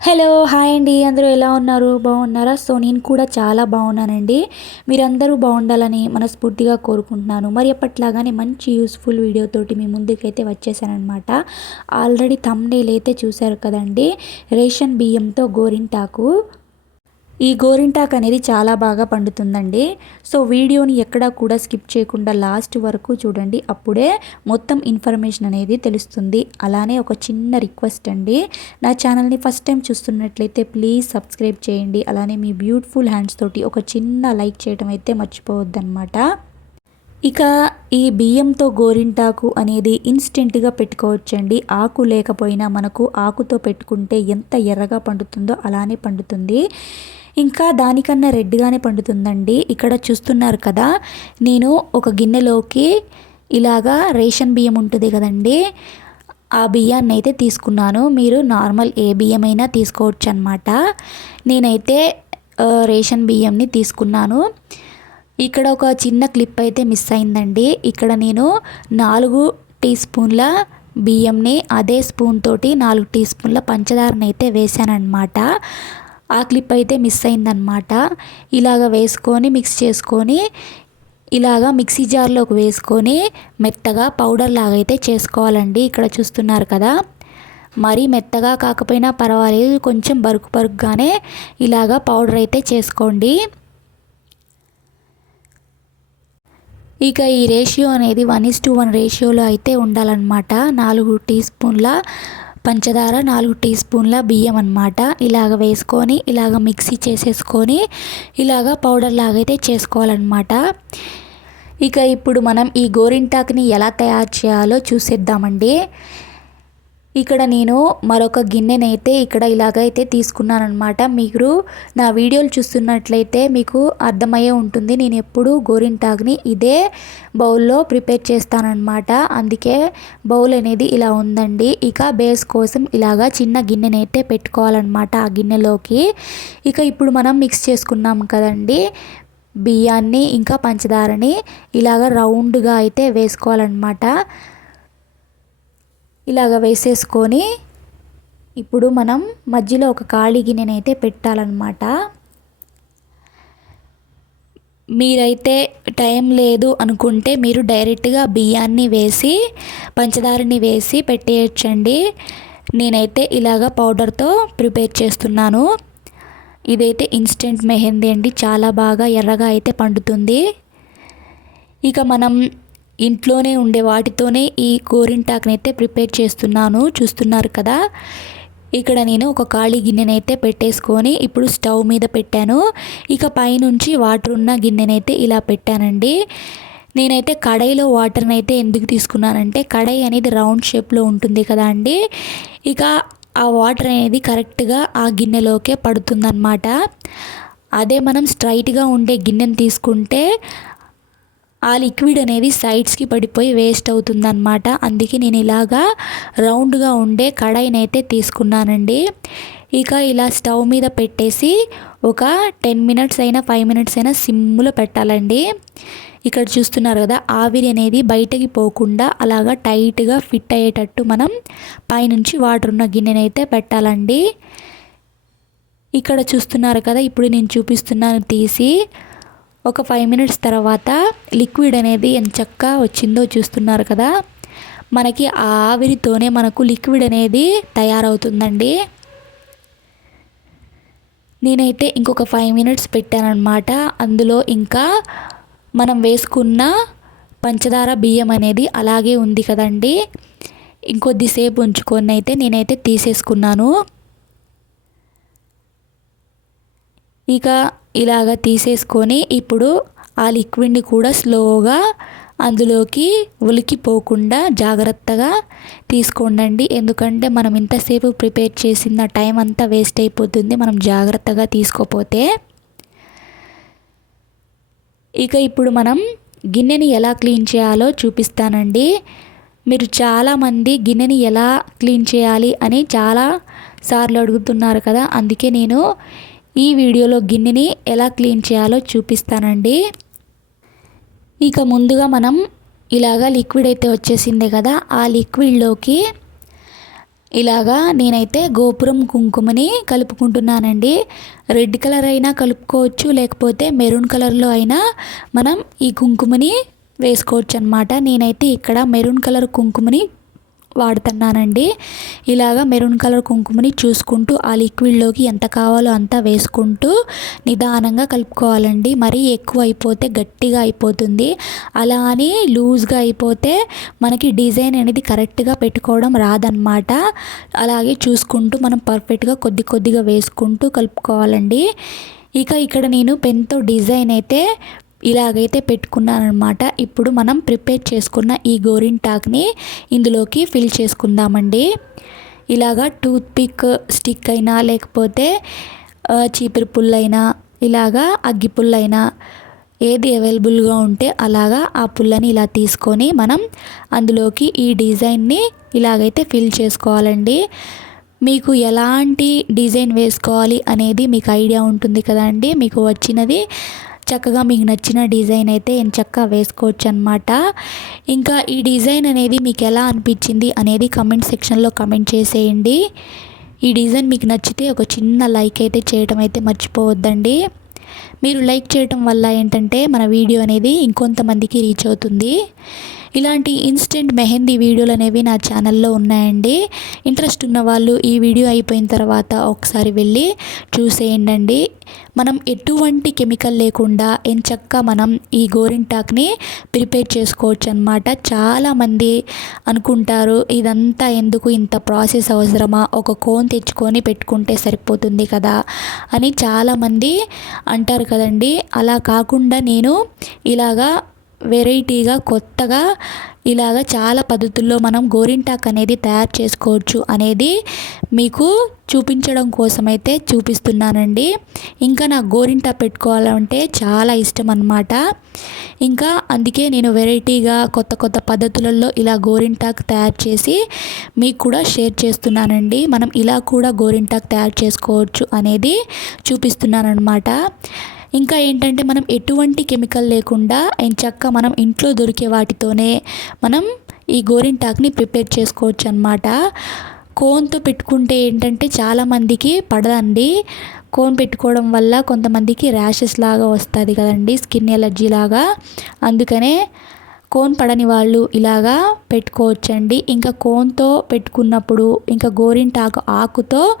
Hello hi అండి. అందరూ ఎలా ఉన్నారు? బాగున్నారా? సో నేను కూడా చాలా బాగున్నానండి. మీరందరూ బాగుండాలని మనస్ఫూర్తిగా కోరుకుంటున్నాను. మరి ఎప్పట్లాగానే మంచి యూస్ఫుల్ వీడియోతోటి మీ ముందుకైతే వచ్చేసానమాట ఆల్రెడీ తమ్నేల్ అయితే చూశారు కదండి. రేషన్ బియ్యంతో గోరింటాకు. ఈ గోరింటాక్ అనేది చాలా బాగా పండుతుందండి. సో వీడియోని ఎక్కడా కూడా స్కిప్ చేయకుండా లాస్ట్ వరకు చూడండి. అప్పుడే మొత్తం ఇన్ఫర్మేషన్ అనేది తెలుస్తుంది. అలానే ఒక చిన్న రిక్వెస్ట్ అండి. నా ఛానల్ని ఫస్ట్ టైం చూస్తున్నట్లయితే ప్లీజ్ సబ్స్క్రైబ్ చేయండి. అలానే మీ బ్యూటిఫుల్ హ్యాండ్స్ తోటి ఒక చిన్న లైక్ చేయడం అయితే మర్చిపోవద్దనమాట ఇక ఈ బియ్యంతో గోరింటాకు అనేది ఇన్స్టెంట్గా పెట్టుకోవచ్చండి. ఆకు లేకపోయినా మనకు ఆకుతో పెట్టుకుంటే ఎంత ఎర్రగా పండుతుందో అలానే పండుతుంది. ఇంకా దానికన్నా రెడ్గానే పండుతుందండి. ఇక్కడ చూస్తున్నారు కదా నేను ఒక గిన్నెలోకి ఇలాగా రేషన్ బియ్యం ఉంటుంది కదండి ఆ బియ్యాన్ని అయితే తీసుకున్నాను. మీరు నార్మల్ ఏ బియ్యమైనా తీసుకోవచ్చు అనమాట నేనైతే రేషన్ బియ్యంని తీసుకున్నాను. ఇక్కడ ఒక చిన్న క్లిప్ అయితే మిస్ అయిందండి. ఇక్కడ నేను నాలుగు టీ స్పూన్ల బియ్యంని అదే స్పూన్ తోటి నాలుగు టీ స్పూన్ల పంచదారని అయితే వేసానమాట ఆ క్లిప్ అయితే మిస్ అయిందనమాట ఇలాగ వేసుకొని మిక్స్ చేసుకొని ఇలాగా మిక్సీ జార్లోకి వేసుకొని మెత్తగా పౌడర్ లాగా అయితే చేసుకోవాలండి. ఇక్కడ చూస్తున్నారు కదా. మరీ మెత్తగా కాకపోయినా పర్వాలేదు. కొంచెం బరుకు బరుకుగానే ఇలాగా పౌడర్ అయితే చేసుకోండి. ఇక ఈ రేషియో అనేది వన్ ఇస్ టు వన్ రేషియోలో అయితే ఉండాలన్నమాట. నాలుగు టీ స్పూన్ల పంచదార నాలుగు టీ స్పూన్ల బియ్యం అనమాట ఇలాగ వేసుకొని ఇలాగ మిక్సీ చేసేసుకొని ఇలాగ పౌడర్ లాగైతే చేసుకోవాలన్నమాట. ఇక ఇప్పుడు మనం ఈ గోరింటాకుని ఎలా తయారు చేయాలో చూసేద్దామండి. ఇక్కడ నేను మరొక గిన్నెనైతే ఇక్కడ ఇలాగైతే తీసుకున్నాను అనమాట మీరు నా వీడియోలు చూస్తున్నట్లయితే మీకు అర్థమయ్యే ఉంటుంది. నేను ఎప్పుడు గోరింటాగ్ని ఇదే బౌల్లో ప్రిపేర్ చేస్తానన్నమాట. అందుకే బౌల్ అనేది ఇలా ఉందండి. ఇక బేస్ కోసం ఇలాగా చిన్న గిన్నెనైతే పెట్టుకోవాలన్నమాట ఆ గిన్నెలోకి. ఇక ఇప్పుడు మనం మిక్స్ చేసుకున్నాం కదండి. బియ్యాన్ని ఇంకా పంచదారని ఇలాగ రౌండ్గా అయితే వేసుకోవాలన్నమాట. ఇలాగ వేసేసుకొని ఇప్పుడు మనం మధ్యలో ఒక ఖాళీ గిన్నెనైతే పెట్టాలన్నమాట. మీరైతే టైం లేదు అనుకుంటే మీరు డైరెక్ట్గా బియ్యాన్ని వేసి పంచదారని వేసి పెట్టేయచ్చండి. నేనైతే ఇలాగ పౌడర్తో ప్రిపేర్ చేస్తున్నాను. ఇదైతే ఇన్స్టెంట్ మెహందీ అండి. చాలా బాగా ఎర్రగా అయితే పండుతుంది. ఇక మనం ఇంట్లోనే ఉండే వాటితోనే ఈ గోరింటాకునైతే అయితే ప్రిపేర్ చేస్తున్నాను. చూస్తున్నారు కదా? ఇక్కడ నేను ఒక ఖాళీ గిన్నెనైతే పెట్టేసుకొని ఇప్పుడు స్టవ్ మీద పెట్టాను. ఇక పైనుంచి వాటర్ ఉన్న గిన్నెనైతే ఇలా పెట్టానండి. నేనైతే కడాయిలో వాటర్ని అయితే ఎందుకు తీసుకున్నానంటే కడాయి అనేది రౌండ్ షేప్లో ఉంటుంది కదా అండి. ఇక ఆ వాటర్ అనేది కరెక్ట్గా ఆ గిన్నెలోకే పడుతుందన్నమాట. అదే మనం స్ట్రైట్గా ఉండే గిన్నెను తీసుకుంటే ఆ లిక్విడ్ అనేది సైడ్స్కి పడిపోయి వేస్ట్ అవుతుందన్నమాట. అందుకే నేను ఇలాగా రౌండ్గా ఉండే కడాయినైతే తీసుకున్నానండి. ఇక ఇలా స్టవ్ మీద పెట్టేసి ఒక టెన్ మినిట్స్ అయినా ఫైవ్ మినిట్స్ అయినా సిమ్లో పెట్టాలండి. ఇక్కడ చూస్తున్నారు కదా ఆవిరి అనేది బయటకి పోకుండా అలాగా టైట్గా ఫిట్ అయ్యేటట్టు మనం పైనుంచి వాటర్ ఉన్న గిన్నెనైతే పెట్టాలండి. ఇక్కడ చూస్తున్నారు కదా ఇప్పుడు నేను చూపిస్తున్నాను తీసి. ఒక ఫైవ్ మినిట్స్ తర్వాత లిక్విడ్ అనేది ఎంత చక్కగా వచ్చిందో చూస్తున్నారు కదా. మనకి ఆ ఆవిరితోనే మనకు లిక్విడ్ అనేది తయారవుతుందండి. నేనైతే ఇంకొక ఫైవ్ మినిట్స్ పెట్టానమాట అందులో ఇంకా మనం వేసుకున్న పంచదార బియ్యం అనేది అలాగే ఉంది కదండి. ఇంకొద్దిసేపు ఉంచుకొని అయితే నేనైతే తీసేసుకున్నాను. ఇక ఇలాగ తీసేసుకొని ఇప్పుడు ఆ లిక్విడ్ని కూడా స్లోగా అందులోకి ఉలికిపోకుండా జాగ్రత్తగా తీసుకోండి ఎందుకంటే మనం ఇంతసేపు ప్రిపేర్ చేసిన టైం అంతా వేస్ట్ అయిపోతుంది. మనం జాగ్రత్తగా తీసుకోపోతే. ఇక ఇప్పుడు మనం గిన్నెని ఎలా క్లీన్ చేయాలో చూపిస్తానండి. మీరు చాలామంది గిన్నెని ఎలా క్లీన్ చేయాలి అని చాలా సార్లు అడుగుతున్నారు కదా. అందుకే నేను ఈ వీడియోలో గిన్నెని ఎలా క్లీన్ చేయాలో చూపిస్తానండి. ఇక ముందుగా మనం ఇలాగా లిక్విడ్ అయితే వచ్చేసింది కదా ఆ లిక్విడ్లోకి ఇలాగా నేనైతే గోపురం కుంకుమని కలుపుకుంటున్నానండి. రెడ్ కలర్ అయినా కలుపుకోవచ్చు లేకపోతే మెరూన్ కలర్లో అయినా మనం ఈ కుంకుమని వేసుకోవచ్చు అనమాట నేనైతే ఇక్కడ మెరూన్ కలర్ కుంకుమని వాడుతున్నానండి. ఇలాగా మెరూన్ కలర్ కుంకుమని చూసుకుంటూ ఆ లిక్విడ్లోకి ఎంత కావాలో అంత వేసుకుంటూ నిదానంగా కలుపుకోవాలండి. మరీ ఎక్కువ అయిపోతే గట్టిగా అయిపోతుంది. అలా అని లూజ్గా అయిపోతే మనకి డిజైన్ అనేది కరెక్ట్గా పెట్టుకోవడం రాదనమాట అలాగే చూసుకుంటూ మనం పర్ఫెక్ట్గా కొద్ది కొద్దిగా వేసుకుంటూ కలుపుకోవాలండి. ఇక ఇక్కడ నేను పెన్తో డిజైన్ అయితే ఇలాగైతే పెట్టుకున్నాను అనమాట ఇప్పుడు మనం ప్రిపేర్ చేసుకున్న ఈ గోరింటాక్ని ఇందులోకి ఫిల్ చేసుకుందామండి. ఇలాగా టూత్పిక్ స్టిక్ అయినా లేకపోతే చీపిరి పుల్లైనా ఇలాగా అగ్గి పుల్లైనా ఏది అవైలబుల్గా ఉంటే అలాగా ఆ పుల్లని ఇలా తీసుకొని మనం అందులోకి ఈ డిజైన్ని ఇలాగైతే ఫిల్ చేసుకోవాలండి. మీకు ఎలాంటి డిజైన్ వేసుకోవాలి అనేది మీకు ఐడియా ఉంటుంది కదండి. మీకు వచ్చినది చక్కగా మీకు నచ్చిన డిజైన్ అయితే చక్కగా వేసుకోవచ్చు అనమాట ఇంకా ఈ డిజైన్ అనేది మీకు ఎలా అనిపించింది అనేది కమెంట్ సెక్షన్లో కమెంట్ చేసేయండి. ఈ డిజైన్ మీకు నచ్చితే ఒక చిన్న లైక్ అయితే చేయడం అయితే మర్చిపోవద్దండి. మీరు లైక్ చేయటం వల్ల ఏంటంటే మన వీడియో అనేది ఇంకొంతమందికి రీచ్ అవుతుంది. ఇలాంటి ఇన్స్టెంట్ మెహందీ వీడియోలు అనేవి నా ఛానల్లో ఉన్నాయండి. ఇంట్రెస్ట్ ఉన్న వాళ్ళు ఈ వీడియో అయిపోయిన తర్వాత ఒకసారి వెళ్ళి చూసేయండి మనం ఎటువంటి కెమికల్ లేకుండా ఎంచక్క మనం ఈ గోరింటాక్ని ప్రిపేర్ చేసుకోవచ్చు అనమాట చాలామంది అనుకుంటారు ఇదంతా ఎందుకు ఇంత ప్రాసెస్ అవసరమా? ఒక కోన్ తెచ్చుకొని పెట్టుకుంటే సరిపోతుంది కదా అని చాలామంది అంటారు కదండి. అలా కాకుండా నేను ఇలాగా వెరైటీగా కొత్తగా ఇలాగ చాలా పద్ధతుల్లో మనం గోరింటాక్ అనేది తయారు చేసుకోవచ్చు అనేది మీకు చూపించడం కోసమైతే చూపిస్తున్నానండి. ఇంకా నాకు గోరింటా పెట్టుకోవాలంటే చాలా ఇష్టం అనమాట ఇంకా అందుకే నేను వెరైటీగా కొత్త కొత్త పద్ధతులలో ఇలా గోరింటాక్ తయారు చేసి మీకు కూడా షేర్ చేస్తున్నానండి. మనం ఇలా కూడా గోరింటాక్ తయారు చేసుకోవచ్చు అనేది చూపిస్తున్నాను ఇంకా ఏంటంటే మనం ఎటువంటి కెమికల్ లేకుండా ఎంచక్క మనం ఇంట్లో దొరికే వాటితోనే మనం ఈ గోరింటాక్ని ప్రిపేర్ చేసుకోవచ్చు అనమాట కోన్తో పెట్టుకుంటే ఏంటంటే చాలామందికి పడదండి. కోన్ పెట్టుకోవడం వల్ల కొంతమందికి ర్యాషెస్ లాగా వస్తుంది కదండి స్కిన్ ఎలర్జీ లాగా. అందుకనే కోన్ పడని వాళ్ళు ఇలాగా పెట్టుకోవచ్చండి. ఇంకా కోన్తో పెట్టుకున్నప్పుడు ఇంకా గోరింటాకు ఆకుతో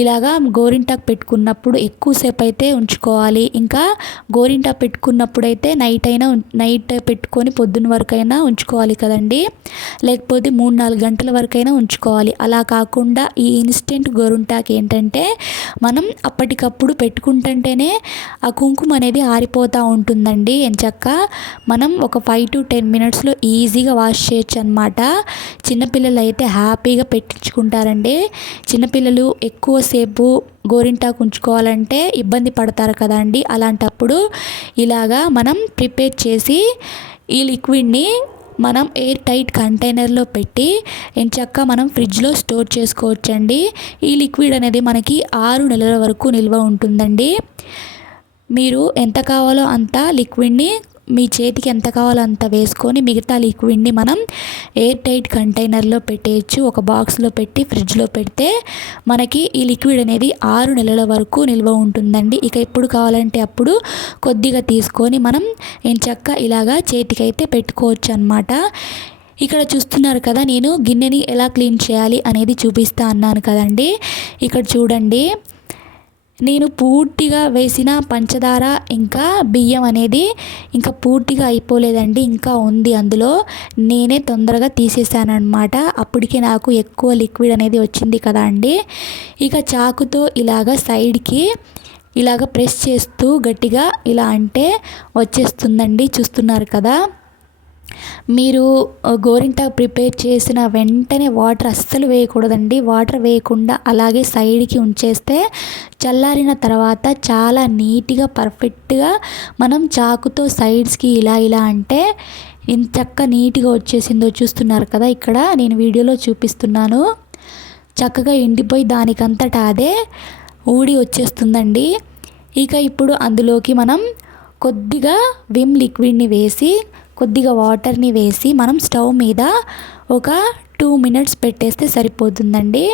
ఇలాగా గోరింటాకు పెట్టుకున్నప్పుడు ఎక్కువసేపు అయితే ఉంచుకోవాలి. ఇంకా గోరింటాకు పెట్టుకున్నప్పుడు అయితే నైట్ అయినా నైట్ పెట్టుకొని పొద్దున్న వరకైనా ఉంచుకోవాలి కదండి. లేకపోతే మూడు నాలుగు గంటల వరకైనా ఉంచుకోవాలి. అలా కాకుండా ఈ ఇన్స్టెంట్ గోరింటాకు ఏంటంటే మనం అప్పటికప్పుడు పెట్టుకుంటుంటేనే ఆ కుంకుమ అనేది ఆరిపోతూ ఉంటుందండి. ఎంచక్క మనం ఒక ఫైవ్ టు టెన్ మినిట్స్లో ఈజీగా వాష్ చేయొచ్చు అనమాట చిన్నపిల్లలు అయితే హ్యాపీగా పెట్టించుకుంటారండి. చిన్నపిల్లలు ఎక్కువ ఎక్కువసేపు గోరింటాకు ఉంచుకోవాలంటే ఇబ్బంది పడతారు కదండి. అలాంటప్పుడు ఇలాగా మనం ప్రిపేర్ చేసి ఈ లిక్విడ్ని మనం ఎయిర్ టైట్ కంటైనర్లో పెట్టి ఎంచక్క మనం ఫ్రిడ్జ్లో స్టోర్ చేసుకోవచ్చండి. ఈ లిక్విడ్ అనేది మనకి ఆరు నెలల వరకు నిల్వ ఉంటుందండి. మీరు ఎంత కావాలో అంత లిక్విడ్ని మీ చేతికి ఎంత కావాలో అంత వేసుకొని మిగతా లిక్విడ్ని మనం ఎయిర్ టైట్ కంటైనర్లో పెట్టేయచ్చు. ఒక బాక్స్లో పెట్టి ఫ్రిడ్జ్లో పెడితే మనకి ఈ లిక్విడ్ అనేది ఆరు నెలల వరకు నిల్వ ఉంటుందండి. ఇక ఎప్పుడు కావాలంటే అప్పుడు కొద్దిగా తీసుకొని మనం ఎంచక్క ఇలాగా చేతికైతే పెట్టుకోవచ్చు అనమాట ఇక్కడ చూస్తున్నారు కదా నేను గిన్నెని ఎలా క్లీన్ చేయాలి అనేది చూపిస్తా అన్నాను కదండి. ఇక్కడ చూడండి. నేను పూర్తిగా వేసిన పంచదార ఇంకా బియ్యం అనేది ఇంకా పూర్తిగా అయిపోలేదండి ఇంకా ఉంది అందులో. నేనే తొందరగా తీసేసానమాట అప్పటికే నాకు ఎక్కువ లిక్విడ్ అనేది వచ్చింది కదా అండి. ఇక చాకుతో ఇలాగ సైడ్కి ఇలాగ ప్రెస్ చేస్తూ గట్టిగా ఇలా అంటే వచ్చేస్తుందండి చూస్తున్నారు కదా. మీరు గోరింటాకు ప్రిపేర్ చేసిన వెంటనే వాటర్ అస్సలు వేయకూడదండి. వాటర్ వేయకుండా అలాగే సైడ్కి ఉంచేస్తే చల్లారిన తర్వాత చాలా నీట్గా పర్ఫెక్ట్గా మనం చాకుతో సైడ్స్కి ఇలా ఇలా అంటే ఇంత చక్క నీట్గా వచ్చేసిందో చూస్తున్నారు కదా ఇక్కడ. నేను వీడియోలో చూపిస్తున్నాను. చక్కగా ఎండిపోయి దానికంతటా అదే ఊడి వచ్చేస్తుందండి. ఇక ఇప్పుడు అందులోకి మనం కొద్దిగా విమ్ లిక్విడ్ని వేసి కొద్దిగా వాటర్ని వేసి మనం స్టవ్ మీద ఒక టూ మినిట్స్ పెట్టేస్తే సరిపోతుందండి.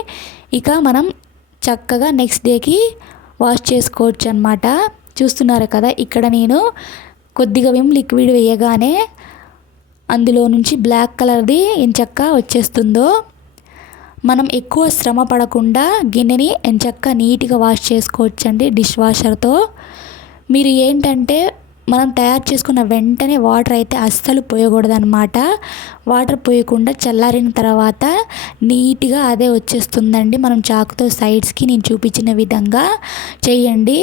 ఇక మనం చక్కగా నెక్స్ట్ డేకి వాష్ చేసుకోవచ్చు అనమాట చూస్తున్నారు కదా ఇక్కడ నేను కొద్దిగా విమ్ లిక్విడ్ వేయగానే అందులో నుంచి బ్లాక్ కలర్ది ఎంచక్క వచ్చేస్తుందో. మనం ఎక్కువ శ్రమ పడకుండా గిన్నెని ఎంచక్క నీట్గా వాష్ చేసుకోవచ్చండి డిష్ వాషర్తో మీరు ఏంటంటే మనం తయారు చేసుకున్న వెంటనే వాటర్ అయితే అస్సలు పోయకూడదనమాట వాటర్ పోయకుండా చల్లారిన తర్వాత నీట్గా అదే వచ్చేస్తుందండి. మనం చాకుతో సైడ్స్కి నేను చూపించిన విధంగా చేయండి.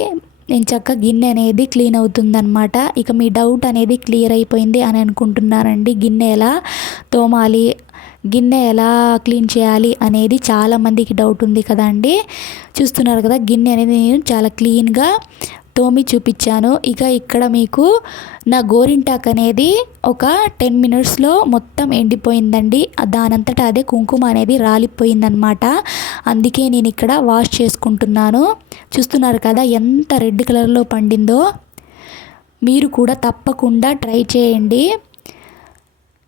నేను చక్క గిన్నె అనేది క్లీన్ అవుతుందన్నమాట. ఇక మీ డౌట్ అనేది క్లియర్ అయిపోయింది అని అనుకుంటున్నారండి గిన్నె ఎలా తోమాలి గిన్నె ఎలా క్లీన్ చేయాలి అనేది చాలామందికి డౌట్ ఉంది కదండి. చూస్తున్నారు కదా గిన్నె అనేది నేను చాలా క్లీన్గా తోమి చూపించాను. ఇక ఇక్కడ మీకు నా గోరింటాక్ అనేది ఒక టెన్ మినిట్స్లో మొత్తం ఎండిపోయిందండి. దానంతటా అదే కుంకుమ అనేది రాలిపోయిందనమాట అందుకే నేను ఇక్కడ వాష్ చేసుకుంటున్నాను. చూస్తున్నారు కదా ఎంత రెడ్ కలర్లో పండిందో. మీరు కూడా తప్పకుండా ట్రై చేయండి.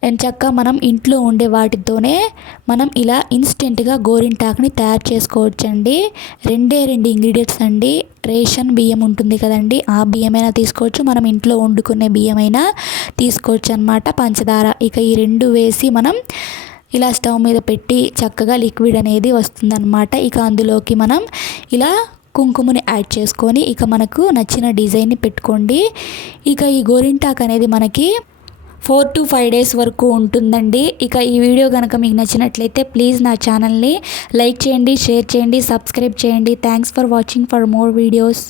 ఎంచక్క మనం ఇంట్లో ఉండే వాటితోనే మనం ఇలా ఇన్స్టెంట్గా గోరింటాక్ని తయారు చేసుకోవచ్చండి రెండే రెండు ఇంగ్రీడియంట్స్ అండి రేషన్ బియ్యం ఉంటుంది కదండి ఆ బియ్యమైనా తీసుకోవచ్చు మనం ఇంట్లో వండుకునే బియ్యమైనా తీసుకోవచ్చు అనమాట పంచదార ఇక ఈ రెండు వేసి మనం ఇలా స్టవ్ మీద పెట్టి చక్కగా లిక్విడ్ అనేది వస్తుందన్నమాట ఇక అందులోకి మనం ఇలా కుంకుమని యాడ్ చేసుకొని ఇక మనకు నచ్చిన డిజైన్ని పెట్టుకోండి ఇక ఈ గోరింటాక్ అనేది మనకి ఫోర్ టు ఫైవ్ డేస్ వరకు ఉంటుందండి. ఇక ఈ వీడియో కనుక మీకు నచ్చినట్లయితే ప్లీజ్ నా ఛానల్ని లైక్ చేయండి షేర్ చేయండి సబ్స్క్రైబ్ చేయండి. Thanks for watching for more videos